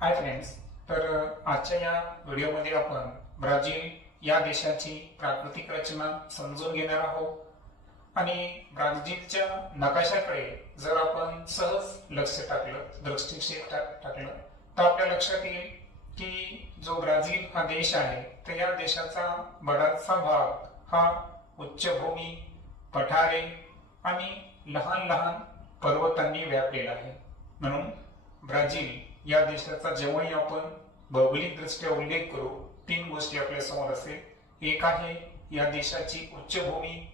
Hi friends, तर आजच्या या व्हिडिओमध्ये आपण ब्राझील या देशाची प्राकृतिक रचना समजून घेणार आहोत आणि ब्राझीलच्या नकाशाकडे जर आपण सहज लक्ष टाकलं, दृष्टिक्षेप टाकलं तर आपल्या लक्षात येईल की जो ब्राझील हा देश आहे तर या देशाचा बराचसा भाग हा उच्चभूमी, पठारे आणि लहान लहान पर्वतांनी व्यापलेला आहे. म्हणून ब्राझील या देशाचा जेव्हाही आपण भौगोलिक दृष्ट्या उल्लेख करू, तीन गोष्टी आपल्या समोर असेल. एक आहे या देशाची उच्चभूमी,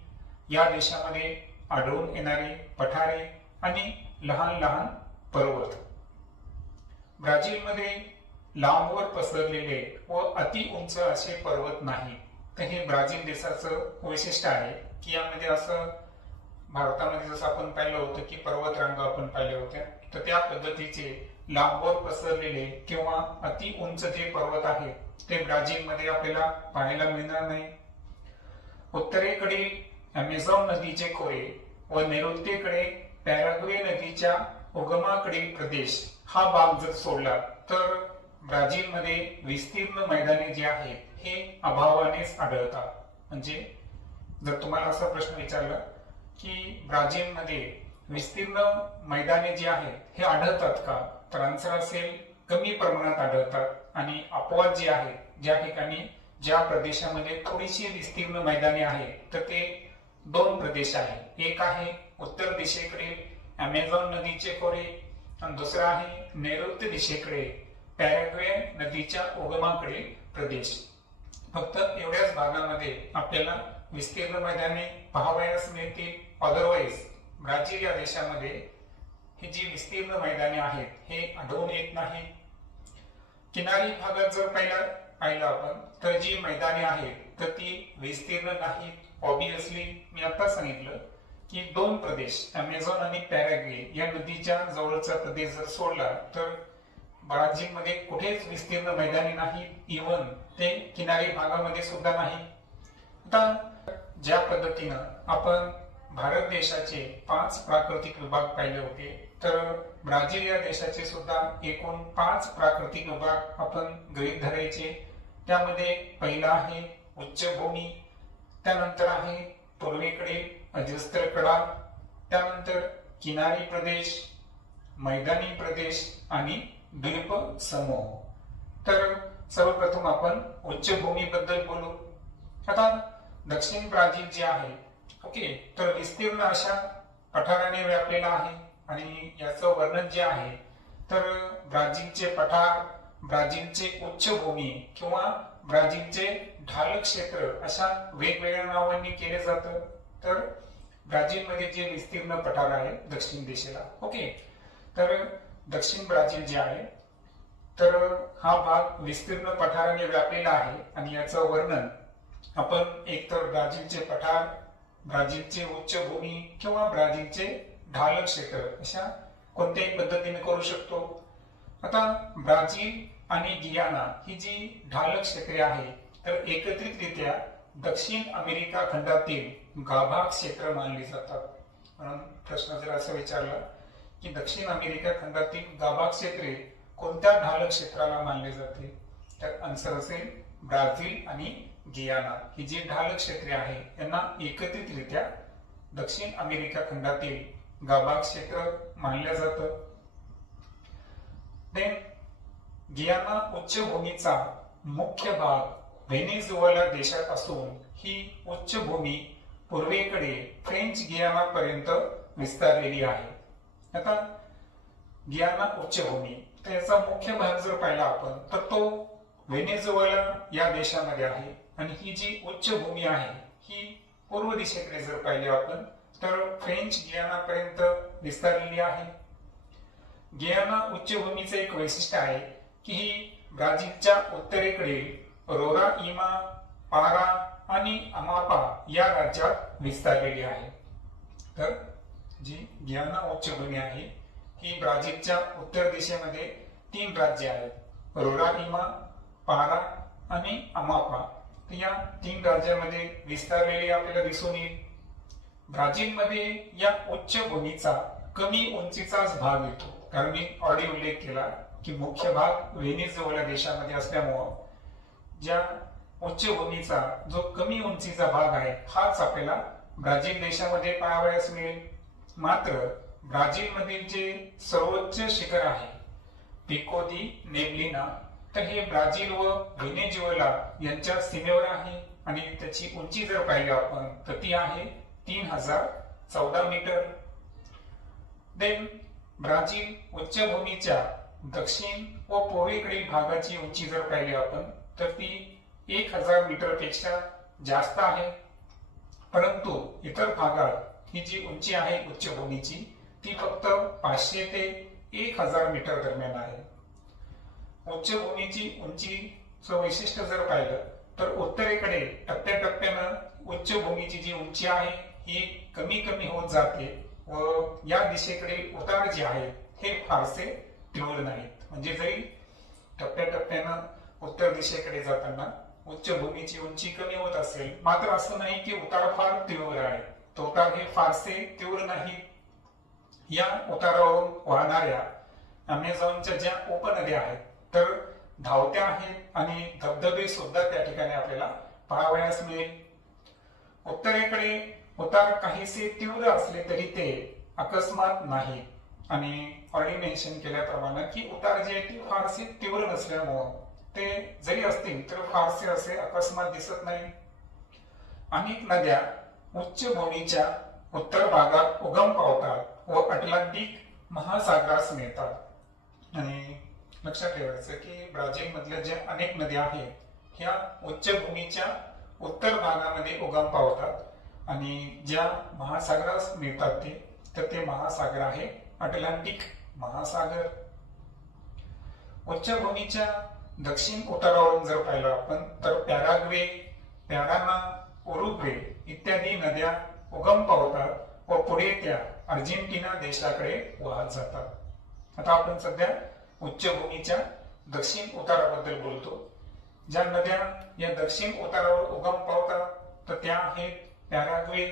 या देशामध्ये आढळून येणारे पठारे आणि लहान लहान पर्वत. ब्राझीलमध्ये लांबवर पसरलेले व अति उंच असे पर्वत नाही. तर हे ब्राझील देशाचं वैशिष्ट्य आहे की यामध्ये असं भारतामध्ये जसं आपण पाहिलं होतं की पर्वत रांगा आपण पाहिल्या होत्या, तर त्या पद्धतीचे लांबवर पसरलेले किंवा अति उंच जे पर्वत आहेत ते ब्राझीलमध्ये आपल्याला पाहायला मिळणार नाही. उत्तरेकडील अमेझॉन नदीचे खोरे व नैऋत्येकडे पॅराग्वे नदीच्या उगमाकडील प्रदेश हा भाग जर सोडला तर ब्राझीलमध्ये विस्तीर्ण मैदाने जी आहेत हे अभावानेच आढळतात. म्हणजे जर तुम्हाला असा प्रश्न विचारला की ब्राझीलमध्ये विस्तीर्ण मैदाने जी आहेत हे आढळतात का, तर आन्सर असेल कमी प्रमाणात आढळतात. आणि अपवाद जे आहे, ज्या ठिकाणी ज्या प्रदेशामध्ये थोडीशी विस्तीर्ण मैदाने आहेत तर ते दोन प्रदेश आहेत. एक आहे उत्तर दिशेकडील अमेझॉन नदीचे खोरे आणि दुसरा आहे नैऋत्य दिशेकडे पॅराग्वे नदीच्या उगमाकडील प्रदेश. फक्त एवढ्याच भागामध्ये आपल्याला विस्तीर्ण मैदाने पाहावयास मिळतील. अदरवाईज ब्राझील या देशामध्ये ही जी विस्तीर्ण मैदाने आहेत हे आढळून येत नाही. किनारी भागात जर पाहिलं आपण तर जी मैदाने आहेत तर ती विस्तीर्ण नाहीत. ऑब्विसली मी आता सांगितलं की दोन प्रदेश अमेझॉन आणि पॅराग्वे या नदीच्या जवळचा प्रदेश जर सोडला तर ब्राझीलमध्ये कुठेच विस्तीर्ण मैदाने नाही. इव्हन ते किनारी भागामध्ये सुद्धा नाही. आता ज्या पद्धतीनं आपण भारत देशाचे 5 प्राकृतिक विभाग पाहिले होते, तर ब्राझील या देशाचे सुद्धा एकूण 5 प्राकृतिक विभाग आपण गृहीत धरायचे. त्यामध्ये पहिला आहे उच्चभूमी, त्यानंतर आहे पूर्वेकडील अजस्त्र कडा, त्यानंतर किनारी प्रदेश, मैदानी प्रदेश आणि द्वीप समूह. तर सर्वप्रथम आपण उच्चभूमी बद्दल बोलू. आता दक्षिण ब्राझील जे आहे, ओके, तर विस्तीर्ण अशा पठाराने व्यापलेला आहे. आणि याचं वर्णन जे आहे तर ब्राझीलचे पठार, ब्राझीलचे उच्चभूमी किंवा ब्राझीलचे ढाल क्षेत्र अशा वेगवेगळ्या नावांनी केले जातं. तर ब्राझीलमध्ये जे विस्तीर्ण पठार आहे दक्षिण दिशेला, ओके, तर दक्षिण ब्राझील जे आहे तर हा भाग विस्तीर्ण पठाराने व्यापलेला आहे. आणि याचं वर्णन आपण एकतर ब्राझीलचे पठार, ब्राझीलचे उच्चभूमी किंवा ब्राझीलचे ढाल क्षेत्र अशा कोणत्याही पद्धतीने करू शकतो. आता ब्राझील आणि गियाना ही जी ढाल क्षेत्रे आहे तर एकत्रितरित्या दक्षिण अमेरिका खंडातील गाभा क्षेत्र मानली जातात. म्हणून प्रश्न जर असं विचारला की दक्षिण अमेरिका खंडातील गाभा क्षेत्रे कोणत्या ढाल क्षेत्राला मानले जाते, तर आन्सर असेल ब्राझील आणि गियाना ही जी ढाल क्षेत्रे आहे यांना एकत्रितरित्या दक्षिण अमेरिका खंडातील गाभा क्षेत्र मानलं जातं. देन गियाना उच्चभूमीचा मुख्य भाग व्हेनेझुएला देशात असून ही उच्चभूमी पूर्वेकडे फ्रेंच गियाना पर्यंत विस्तारलेली आहे. आता गियाना उच्चभूमी तर याचा मुख्य भाग जर पाहिला आपण तर तो व्हेनेझुएला या देशामध्ये आहे. आणि ही जी उच्चभूमी आहे ही पूर्व दिशेकडे जर पाहिले आपण तर फ्रेंच गियाना पर्यंत विस्तारलेली आहे. गियाना उच्चभूमीचे एक वैशिष्ट्य आहे की ही ब्राझीलच्या उत्तरेकडील रोराइमा, पारा आणि अमापा या राज्यात विस्तारलेली आहे. तर जी गियाना उच्चभूमी आहे ही ब्राझीलच्या उत्तर दिशेमध्ये 3 राज्ये आहेत, रोराइमा, पारा आणि अमापा. या 3 राज्यांमध्ये विस्तारलेली आपल्याला दिसून येईल. ब्राझीलमध्ये या उच्चभूमीचा कमी उंचीचाच भाग येतो, कारण मी ऑलरेडी उल्लेख केला की मुख्य भाग व्हेनेझुएला देशामध्ये असल्यामुळं ज्या उच्चभूमीचा जो कमी उंचीचा भाग आहे हाच आपल्याला ब्राझील देशामध्ये पाहावयास मिळेल. मात्र ब्राझील मधील जे सर्वोच्च शिखर आहे पिको दी नेब्लिना, तर हे ब्राझील व व्हेनेझुएला यांच्या सीमेवर आहे आणि त्याची उंची जर पाहिली आपण तर ती आहे 3014 मीटर. देन ब्राझील उच्चभूमीच्या दक्षिण व पूर्वेकडील भागाची उंची जर पाहिली आपण तर ती 1000 मीटर पेक्षा जास्त आहे. परंतु इतर भागात ही जी उंची आहे उच्चभूमीची ती फक्त 500 ते 1000 मीटर दरम्यान आहे. उच्चभूमीची उंचीचं वैशिष्ट्य जर पाहिलं तर उत्तरेकडे टप्प्याटप्प्यानं उच्चभूमीची जी उंची आहे ही कमी कमी होत जाते व या दिशेकडे उतार जे आहेत हे फारसे तीव्र नाहीत. म्हणजे जरी टप्प्याटप्प्यानं उत्तर दिशेकडे जाताना उच्चभूमीची उंची कमी होत असेल मात्र असं नाही की उतार फार तीव्र आहे. तो उतार हे फारसे तीव्र नाही. या उतारावरून वाहणाऱ्या अमेझॉनच्या ज्या उपनद्या आहेत तर धावत्या आहेत आणि धबधबे सुद्धा त्या ठिकाणी आपल्याला पाहावयास मिळेल. उत्तरेकडे उतार काहीसे तीव्र असले तरी ते अकस्मात नाही आणि ऑलरेडी मेन्शन केल्याप्रमाणे की उतार जे ते फारसे तीव्र नसल्यामुळं ते जरी असतील तर फारसे असे अकस्मात दिसत नाही. अनेक नद्या उच्चभूमीच्या उत्तर भागात उगम पावतात व अटलांटिक महासागरास मिळतात. आणि लक्षात ठेवायचं की ब्राझील मधल्या ज्या अनेक नद्या आहेत ह्या उच्चभूमीच्या उत्तर भागामध्ये उगम पावतात आणि ज्या महासागरास मिळतात ते महासागर आहे अटलांटिक महासागर. उच्चभूमीच्या दक्षिण उतारावरून जर पाहिलं आपण तर पॅराग्वे, पॅराना, उरुग्वे इत्यादी नद्या उगम पावतात व पुढे त्या अर्जेंटिना देशाकडे वाहत जातात. आता आपण सध्या उच्चभूमीच्या दक्षिण उताराबद्दल बोलतो. ज्या नद्या या दक्षिण उतारावर उगम पावतात तर त्या आहेत पॅराग्वे,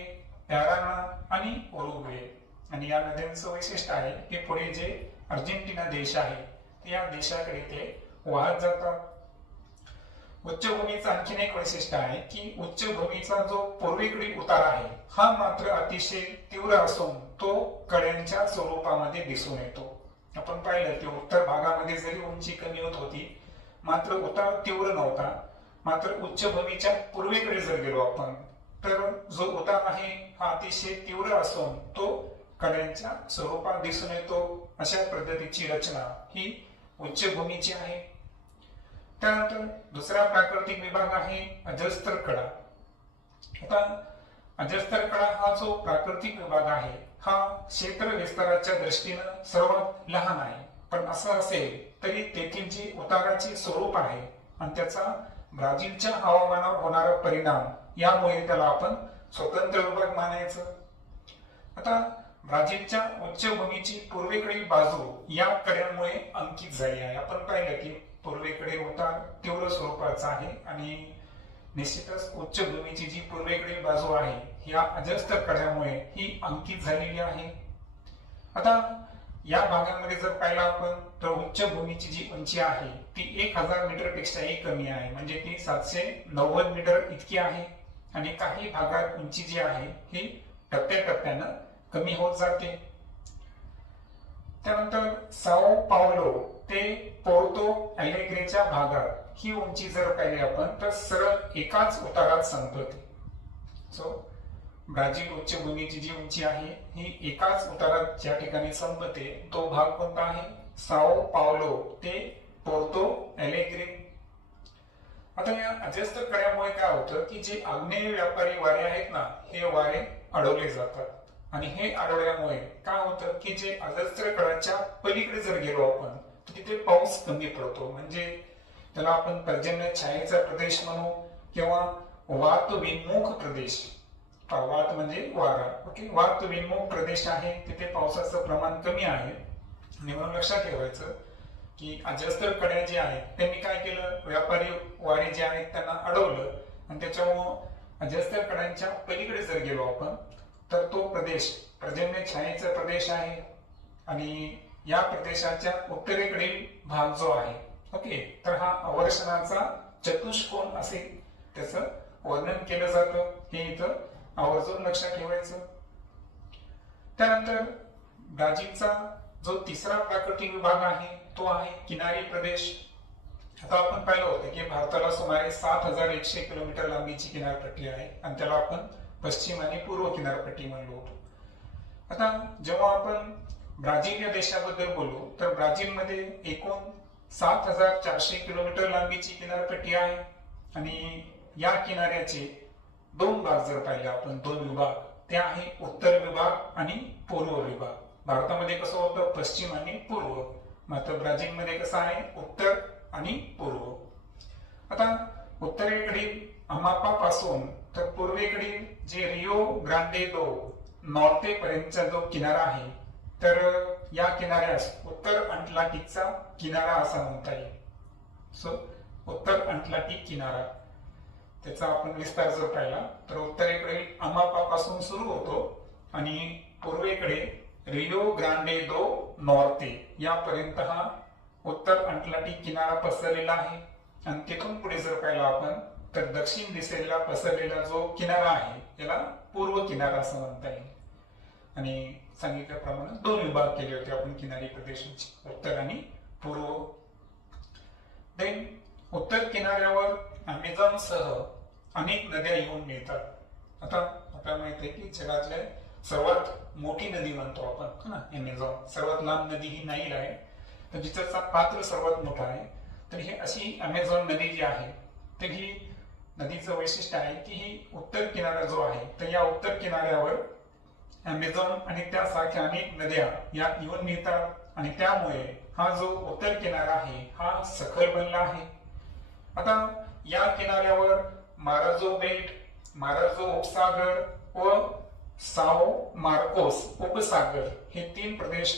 पॅराना आणि उरुग्वे. आणि या नद्यांचं वैशिष्ट्य आहे की पुढे जे अर्जेंटिना देश आहे या देशाकडे ते वाहत जातात. उच्चभूमीचं आणखीन एक वैशिष्ट्य आहे की उच्चभूमीचा जो पूर्वेकडील उतार आहे हा मात्र अतिशय तीव्र असून तो कड्यांच्या स्वरूपामध्ये दिसून येतो. आपण पाहिलं की उत्तर भागामध्ये जरी उंची कमी होत होती मात्र उतार तीव्र नव्हता. मात्र उच्चभूमीच्या पूर्वेकडे जर गेलो आपण तर जो उतार आहे हा अतिशय तीव्र असून तो कड्यांच्या स्वरूपात दिसून येतो. अशा पद्धतीची रचना ही उच्चभूमीची आहे. त्यानंतर दुसरा प्राकृतिक विभाग आहे अजस्तर कडा. आता अजस्तर कडा हा जो प्राकृतिक विभाग आहे हा क्षेत्र विस्ताराच्या दृष्टीनं सर्वात लहान आहे. पण असं असेल तरी तेथील जी उताराची स्वरूप आहे आणि त्याचा ब्राझीलच्या हवामानावर होणारा परिणाम यामुळे त्याला आपण स्वतंत्र विभाग मानायचं. आता ब्राझीलच्या उच्चभूमीची पूर्वेकडील बाजू या कड्यांमुळे अंकित झाली आहे. आपण पाहिलं की पूर्वेकडे उतार तीव्र स्वरूपाचा आहे आणि निश्चितच उच्चभूमीची जी पूर्वेकडील बाजू आहे या अजस्तर कड्यामुळे ही अंकित झालेली आहे. आता या भागामध्ये जर पाहिलं आपण तर उच्चभूमीची जी उंची आहे ती 1000 मीटर पेक्षाही कमी आहे. म्हणजे ती 790 मीटर इतकी आहे आणि काही भागात उंची जी आहे ही टप्प्याटप्प्यानं कमी होत जाते. त्यानंतर साओ पावलो ते पोर्तो अलेग्रेच्या भागात ही उंची जर पाहिली आपण तर सरळ एकाच उतारात संपते. सो ब्राझील उच्चभूमीची जी उंची आहे ही एकाच उतारात ज्या ठिकाणी संपते तो भाग कोणता आहे? साओ पावलो ते पोर्तो अलेग्रे. आता या अजस्तर कड्यामुळे काय होतं की जे आग्नेय व्यापारी वारे आहेत ना हे वारे अडवले जातात आणि हे अडवल्यामुळे काय होतं की जे अजस्तर कड्याच्या पलीकडे जर गेलो आपण तर तिथे पाऊस कमी पडतो. म्हणजे त्याला आपण पर्जन्य छायेचा प्रदेश म्हणू किंवा वात विन्मुख प्रदेश. वात म्हणजे वारा. ओके, वात विन्मुख प्रदेश आहे तिथे पावसाचं प्रमाण कमी आहे. आणि म्हणून लक्षात ठेवायचं की अजस्तर कड्या जे आहेत त्यांनी काय केलं, व्यापारी वारे जे आहेत त्यांना अडवलं आणि त्याच्यामुळं अजस्तर कड्यांच्या पलीकडे जर गेलो आपण तर तो प्रदेश पर्जन्य छायेचा प्रदेश आहे आणि या प्रदेशाच्या उत्तरेकडील भाग जो आहे, ओके, तर हा अवर्षणाचा चतुष्कोन असे त्याचं वर्णन केलं जातं. हे इथं आवर्जून लक्षात ठेवायचं. त्यानंतर ब्राझीलचा जो तिसरा प्राकृतिक विभाग आहे तो आहे किनारी प्रदेश. आता आपण पाहिलं होतं की भारताला सुमारे 7100 किलोमीटर लांबीची किनारपट्टी आहे आणि त्याला आपण पश्चिम आणि पूर्व किनारपट्टी म्हणलो होतो. आता जेव्हा आपण ब्राझील या देशाबद्दल बोलू तर ब्राझीलमध्ये एकूण 7400 किलोमीटर लांबीची किनारपट्टी आहे आणि या किनाऱ्याचे दोन भाग जर पाहिले आपण, दोन विभाग, ते आहे उत्तर विभाग आणि पूर्व विभाग. भारतामध्ये कसं होतं पश्चिम आणि पूर्व, मात्र ब्राझीलमध्ये कसं आहे उत्तर आणि पूर्व. आता उत्तरेकडील अमापा पासून तर पूर्वेकडील जे रिओ ग्रांडे दो नॉर्ते पर्यंतचा जो किनारा आहे तर या किनाऱ्यास उत्तर अटलांटिकचा किनारा असा म्हणता येईल. सो उत्तर अटलांटिक किनारा त्याचा आपण विस्तार जर पाहिला तर उत्तरेकडे अमापा पासून सुरू होतो आणि पूर्वेकडे रिओ ग्रांडे दो नॉर्ते यापर्यंत हा उत्तर अटलांटिक किनारा पसरलेला आहे. आणि तिथून पुढे जर पाहिला आपण तर दक्षिण दिशेला पसरलेला जो किनारा आहे त्याला पूर्व किनारा असं म्हणता येईल. आणि सांगितल्याप्रमाणे दोन विभाग केले होते आपण किनारी प्रदेशाचे, उत्तर आणि पूर्व. देन उत्तर किनाऱ्यावर अमेझॉन सह अनेक नद्या येऊन मिळतात. आता आपल्याला माहित आहे की जगातल्या सर्वात मोठी नदी म्हणतो आपण ना अमेझॉन, सर्वात लांब नदी ही नाईल आहे, तर जिचा पात्र सर्वात मोठा आहे. तर ही अशी अमेझॉन नदी जी आहे तर ही नदीचं वैशिष्ट्य आहे की ही उत्तर किनारा जो आहे तर या उत्तर किनाऱ्यावर अमेझॉन आणि त्यासारख्या अनेक नद्या या येऊन मिळतात आणि त्यामुळे हा जो उत्तर किनारा आहे हा सखल बनला आहे. आता या किनाऱ्यावर माराजो बेट, माराजो उपसागर व साओ मार्कोस उपसागर हे तीन प्रदेश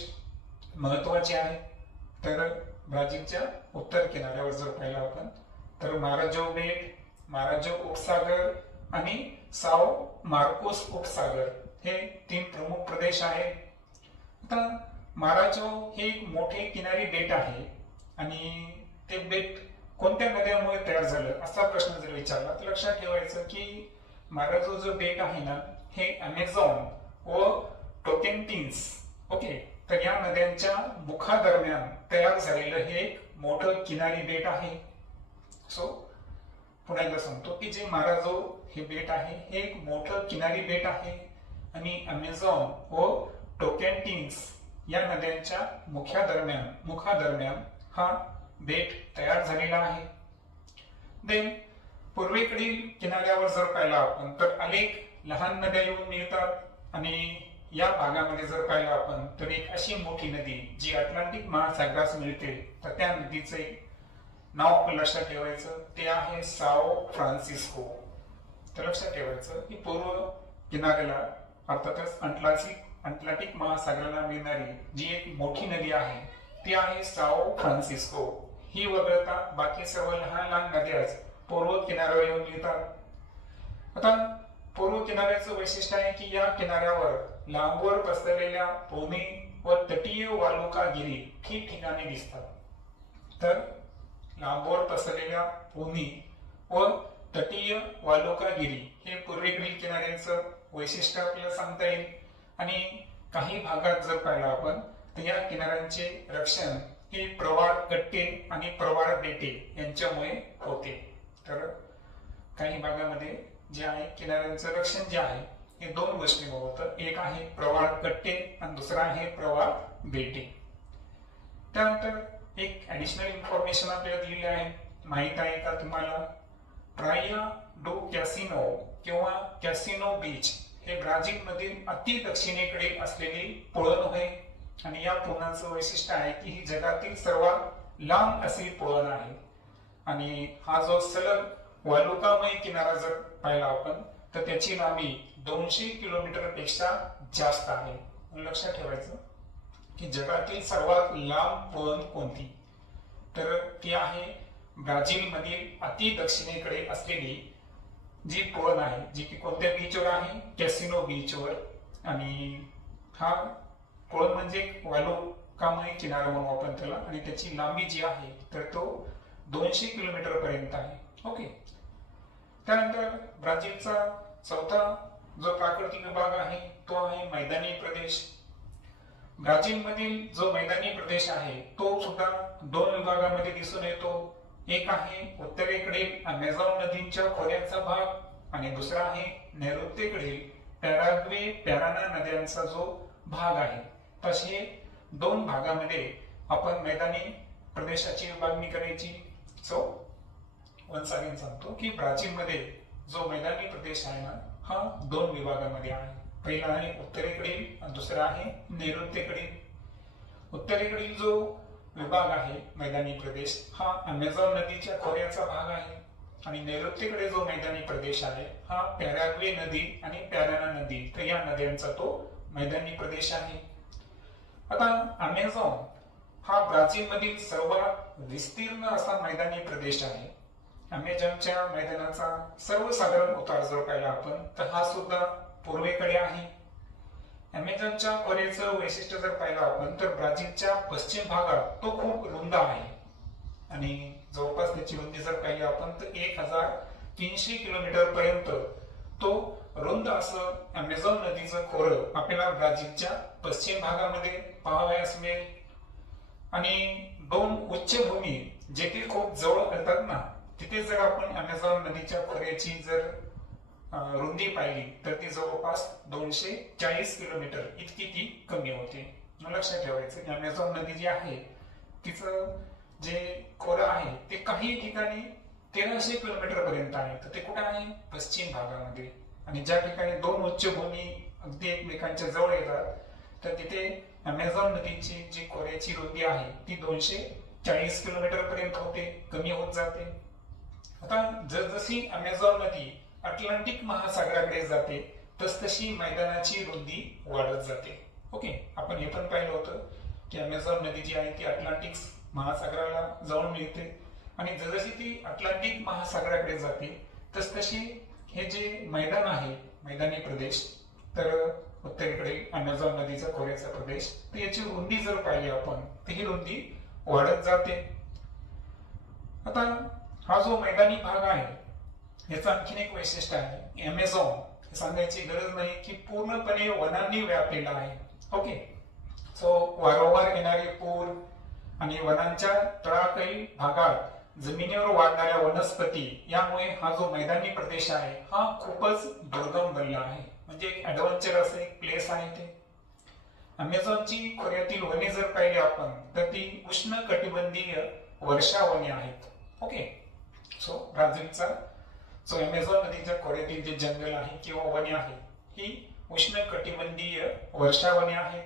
महत्वाचे आहेत. तर ब्राझीलच्या उत्तर किनाऱ्यावर जर पाहिलं आपण तर माराजो बेट, माराजो उपसागर आणि साओ मार्कोस उपसागर हे तीन प्रमुख प्रदेश आहेत. आता माराजो हे एक मोठे किनारी बेट आहे आणि ते बेट कोणत्या नद्यामुळे तयार झालं असा प्रश्न जर विचारला तर लक्षात ठेवायचं की माराजो जो बेट आहे ना हे अमेझॉन व टोकेंटिन्स, ओके, तर या नद्यांच्या मुखादरम्यान तयार झालेलं हे एक मोठं किनारी बेट आहे. सो पुन्हा एकदा सांगतो की जे माराजो हे बेट आहे हे एक मोठं किनारी बेट आहे आणि अमेझॉन व टोकेंटिन्स या नद्यांच्या मुखादरम्यान हा बेट तयार झालेला आहे. देन पूर्वेकडील किनाऱ्यावर जर पाहिला आपण तर अनेक लहान नद्या येऊन मिळतात आणि या भागामध्ये जर पाहिलं आपण तर एक अशी मोठी नदी जी अटलांटिक महासागरास मिळते तर त्या नदीचे नाव आपण लक्षात ठेवायचं ते आहे साओ फ्रान्सिस्को. तर लक्षात ठेवायचं की पूर्व किनाऱ्याला अर्थातच अटलांटिक महासागराला मिळणारी जी एक मोठी नदी आहे ती आहे साओ फ्रान्सिस्को. ही वगळता बाकी सर्व लहान लहान नद्याच पूर्व किनाऱ्यावर येऊन मिळतात. आता पूर्व किनाऱ्याचं वैशिष्ट्य आहे की या किनाऱ्यावर लांबवर पसरलेल्या भूमी व तटीय वालुकागिरी ठिकठिकाणी दिसतात. तर लांबवर पसरलेल्या भूमी व तटीय वालुकागिरी हे पूर्वेकडील किनाऱ्याचं वैशिष्ट्य आपल्याला सांगता येईल. आणि काही भागात जर पाहिलं आपण तर या किनाऱ्यांचे रक्षण हे प्रवाळ कट्टे आणि प्रवाळ बेटे यांच्यामुळे होते. तर काही भागामध्ये जे आहे किनाऱ्यांचं रक्षण जे आहे हे दोन गोष्टींमुळे होतं, एक आहे प्रवाळ कट्टे आणि दुसरा आहे प्रवाळ बेटे. त्यानंतर एक ऍडिशनल इन्फॉर्मेशन आपल्याला दिलेली आहे, माहित आहे का तुम्हाला? प्राया डो कॅसिनो किंवा कॅसिनो बीच हे ब्राझील मधील अति दक्षिणेकडे असलेली पुळण आहे आणि या पुळणाचं वैशिष्ट्य आहे की ही जगातील सर्वात लांब अशी पुळण आहे आणि हा जो सलग वालुकामय किनारा जर पाहिला आपण तर त्याची लांबी 200 किलोमीटर पेक्षा जास्त आहे. लक्षात ठेवायचं की जगातील सर्वात लांब पुळण कोणती, तर ती आहे ब्राझील मधील अति दक्षिणेकडे असलेली जी पुळण आहे जी की कोणत्या बीचवर आहे, कॅसिनो बीचवर. आणि हा पुळण म्हणजे कामही किनारा म्हणू आपण त्याला, आणि त्याची लांबी जी आहे तर तो 200 किलोमीटर पर्यंत आहे. ओके. त्यानंतर ब्राझीलचा चौथा जो प्राकृतिक विभाग आहे तो आहे मैदानी प्रदेश. ब्राझीलमधील जो मैदानी प्रदेश आहे तो सुद्धा दोन विभागामध्ये दिसून येतो. एक आहे उत्तरेकडील अमेझॉन नदीच्या खोऱ्याचा भाग आणि दुसरा आहे नैऋत्येकडील पॅराग्वे पॅराना नद्यांचा जो भाग आहे. तसे दोन भागामध्ये आपण मैदानी प्रदेशाची विभागणी करायची. सो वन्स अगेन सांगतो की ब्राझीलमध्ये जो मैदानी प्रदेश आहे ना हा दोन विभागामध्ये आहे. पहिला आहे उत्तरेकडील आणि दुसरा आहे नैऋत्येकडील. उत्तरेकडील जो विभाग आहे मैदानी प्रदेश हा अमेझॉन नदीच्या खोऱ्याचा भाग आहे आणि नैऋत्येकडे जो मैदानी प्रदेश आहे हा पॅराग्वे नदी आणि पॅराना नदी तर या नद्यांचा तो मैदानी प्रदेश आहे. आता अमेझॉन हा ब्राझीलमधील सर्वात विस्तीर्ण असा मैदानी प्रदेश आहे. अमेझॉनच्या मैदानाचा सर्वसाधारण उतार जर पाहिला आपण तर हा सुद्धा पूर्वेकडे आहे. अमेझॉनच्या खोऱ्याचं वैशिष्ट्य जर पाहिलं आपण तर ब्राझीलच्या पश्चिम भागात तो खूप रुंद आहे आणि जवळपास त्याची रुंदी जर पाहिली आपण तर 1300 किलोमीटर पर्यंत तो रुंद असं अमेझॉन नदीचं खोरं आपल्याला ब्राझीलच्या पश्चिम भागामध्ये पाहावयास मिळेल. आणि दोन उच्चभूमी जेथे खूप जवळ येतात ना तिथे जर आपण अमेझॉन नदीच्या खोऱ्याची जर रुंदी पाहिली तर ती जवळपास 240 किलोमीटर इतकी ती कमी होते. लक्षात ठेवायचं की अमेझॉन नदी जी आहे तिचं जे खोरं आहे ते काही ठिकाणी 1300 किलोमीटर पर्यंत आहे तर ते कुठे आहे पश्चिम भागामध्ये. आणि ज्या ठिकाणी दोन उच्चभूमी अगदी एकमेकांच्या जवळ येतात तर तिथे अमेझॉन नदीची जी खोऱ्याची रुंदी आहे ती 240 किलोमीटर पर्यंत होते, कमी होत जाते. आता जसजशी अमेझॉन नदी अटलांटिक महासागराकडे जाते तसतशी मैदानाची रुंदी वाढत जाते. ओके. आपण हे पण पाहिलं होतं की अमेझॉन नदी जी आहे ती अटलांटिक महासागराला जाऊन मिळते आणि जसजशी ती अटलांटिक महासागराकडे जाते तसतशी हे जे मैदान आहे मैदानी प्रदेश तर उत्तरेकडे अमेझॉन नदीचा खोऱ्याचा प्रदेश तर याची रुंदी जर पाहिली आपण तर ही रुंदी वाढत जाते. आता हा जो मैदानी भाग आहे याचं आणखीन एक वैशिष्ट्य आहे. अमेझॉन सांगायची गरज नाही की पूर्णपणे वनांनी व्यापलेला आहे. ओके. सो वारंवार येणारे पूर आणि वनांच्या तळातील भागात जमिनीवर वाढणाऱ्या वनस्पती यामुळे हा जो मैदानी प्रदेश आहे हा खूपच दुर्गम बनला आहे. म्हणजे एक ऍडव्हेंचर असं एक प्लेस आहे ते. अमेझॉनची खोऱ्यातील वने जर पाहिली आपण तर ती उष्ण कटिबंधीय वर्षावने आहेत. ओके. सो ब्राझीलचा जो अमेझॉन नदीच्या खोऱ्यातील जे जंगल आहे किंवा वने आहे ही उष्ण कटिबंधीय वर्षावने आहेत.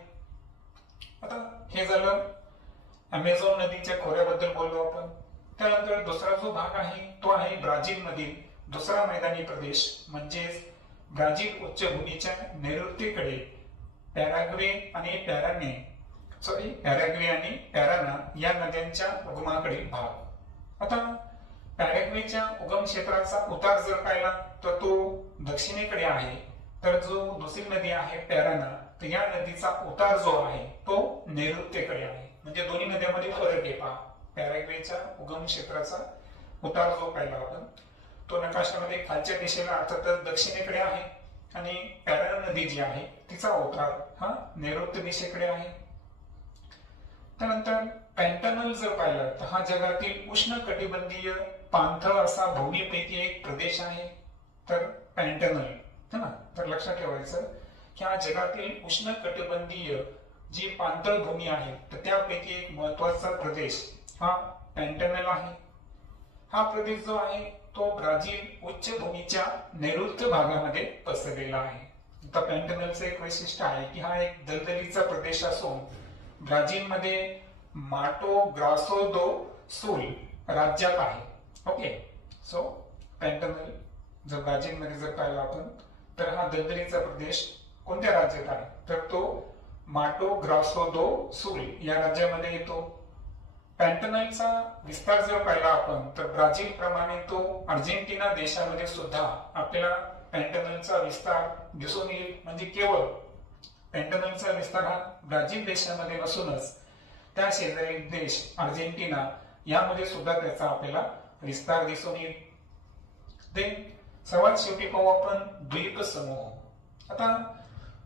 आता हे झालं अमेझॉन नदीच्या खोऱ्याबद्दल बोललो आपण. त्यानंतर दुसरा जो भाग आहे तो आहे ब्राझील मधील दुसरा मैदानी प्रदेश म्हणजेच ब्राझील उच्चभूमीच्या नैऋत्येकडे पॅराग्वे आणि पॅराना या नद्यांच्या उगमाकडील भाग. आता पॅराग्वेच्या उगम क्षेत्राचा उतार जर पाहिला तर तो दक्षिणेकडे आहे तर जो दुसरी नदी आहे पॅराना तर या नदीचा उतार जो आहे तो नैऋत्येकडे आहे. म्हणजे दोन्ही नद्यांमध्ये फरक आहे. पहा पॅराग्वेच्या उगम क्षेत्राचा उतार जो पाहिला आपण तो नकाशामध्ये खालच्या दिशेला अर्थातच दक्षिणेकडे आहे आणि पॅराना नदी जी आहे तिचा उतार हा नैऋत्य दिशेकडे आहे. त्यानंतर पॅन्टनल जर पाहिलं तर हा जगातील उष्ण कटिबंधीय पाणथळ असा भूमीपैकी एक प्रदेश आहे. तर पॅन्टनल है ना तर लक्षात ठेवायचं की हा जगातील उष्ण कटिबंधीय जी पाणथळ भूमी आहे तर त्यापैकी एक महत्वाचा प्रदेश हा पॅन्टनल आहे. हा प्रदेश जो आहे तो ब्राझील उच्चभूमीच्या नैऋत्य भागामध्ये पसरलेला आहे. आता पॅन्टनलचं एक वैशिष्ट्य आहे की हा एक दलदलीचा प्रदेश असून ब्राझीलमध्ये माटो ग्रासो दो सुल राज्यात आहे. ओके. सो पॅन्टनल जर ब्राझीलमध्ये जर पाहिलं आपण तर हा दलदलीचा प्रदेश कोणत्या राज्यात आहे तर तो माटो ग्रासो दो सुल या राज्यामध्ये येतो. पॅन्टनलचा विस्तार जर पाहिला आपण तर ब्राझील प्रमाणे तो अर्जेंटिना देशामध्ये सुद्धा आपल्याला पॅन्टनलचा विस्तार दिसून येईल. म्हणजे केवळ पॅन्टनलचा विस्तार हा ब्राझील देशामध्ये नसूनच त्या शेजारील देश अर्जेंटिना यामध्ये सुद्धा त्याचा आपल्याला विस्तार दिसून येईल. देन सर्वात शेवटी पाहू आपण द्वीप समूह. आता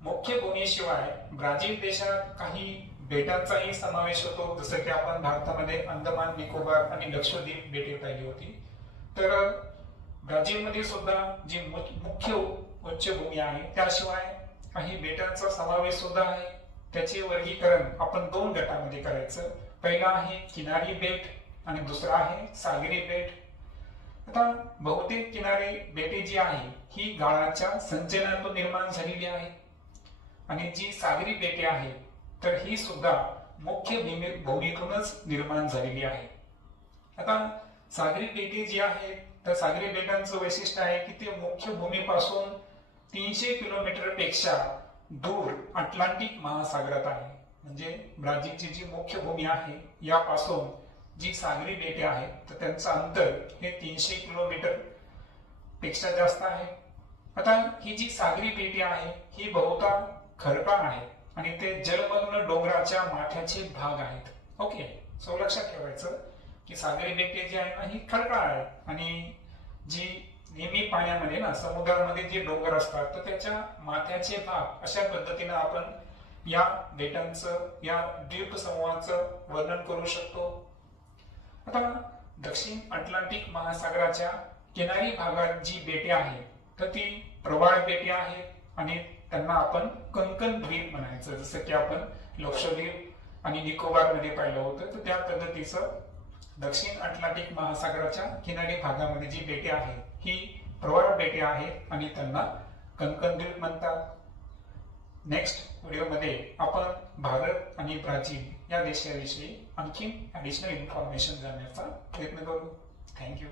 मुख्य भूमीशिवाय ब्राझील देशात काही बेटांचाही समावेश होतो, जसं की आपण भारतामध्ये अंदमान निकोबार आणि लक्षद्वीप बेटे पाहिली होती. तर ब्राझीलमध्ये सुद्धा जी मुख्य उच्चभूमी आहे त्याशिवाय काही बेटांचा समावेश सुद्धा आहे. त्याचे वर्गीकरण आपण दोन गटामध्ये करायचं. पहिला आहे किनारी बेट आणि दुसरा आहे सागरी बेट. आता बहुतेक किनारी बेटे जी आहे ही गाळाच्या संचयनातून निर्माण झालेली आहे आणि जी सागरी बेटे आहे तर ही सुद्धा मुख्य भूमीतूनच निर्माण झालेली आहे. आता सागरी बेटे जी आहेत तर सागरी बेटांचं वैशिष्ट्य आहे की ते मुख्य भूमीपासून 300 किलोमीटर पेक्षा दूर अटलांटिक महासागरात आहे. म्हणजे ब्राझीलची जी मुख्य भूमी आहे यापासून जी सागरी बेटे आहेत तर त्यांचं अंतर हे 300 किलोमीटर पेक्षा जास्त आहे. आता ही जी सागरी बेटे आहे ही बहुधा खडकाळ आहे आणि ते जलमग्न डोंगराच्या माथ्याचे भाग आहेत. ओके, सो लक्षात ठेवायचं की सागरी बेटे जी आहे ना ही खडकाळ आहे आणि जी नेहमी पाण्यामध्ये ना समुद्रामध्ये जे डोंगर असतात तर त्याच्या माथ्याचे भाग अशा पद्धतीने आपण या बेटांचं या द्वीप समूहाचं वर्णन करू शकतो. आता दक्षिण अटलांटिक महासागराच्या किनारी भागात जी बेटे आहेत तर ती प्रवाळ बेटे आहेत आणि त्यांना आपण कंकण द्वीप म्हणायचं, जसं की आपण लक्षद्वीप आणि निकोबार मध्ये पाहिलं होतं. तर त्या पद्धतीचं दक्षिण अटलांटिक महासागराच्या किनारी भागामध्ये जी बेटे आहेत ही प्रवाळ बेटे आहेत आणि त्यांना कंकण द्वीप म्हणतात. नेक्स्ट व्हिडिओमध्ये आपण भारत आणि ब्राझील या देशाविषयी आणखी ऍडिशनल इन्फॉर्मेशन जाणण्याचा प्रयत्न करू. थँक्यू.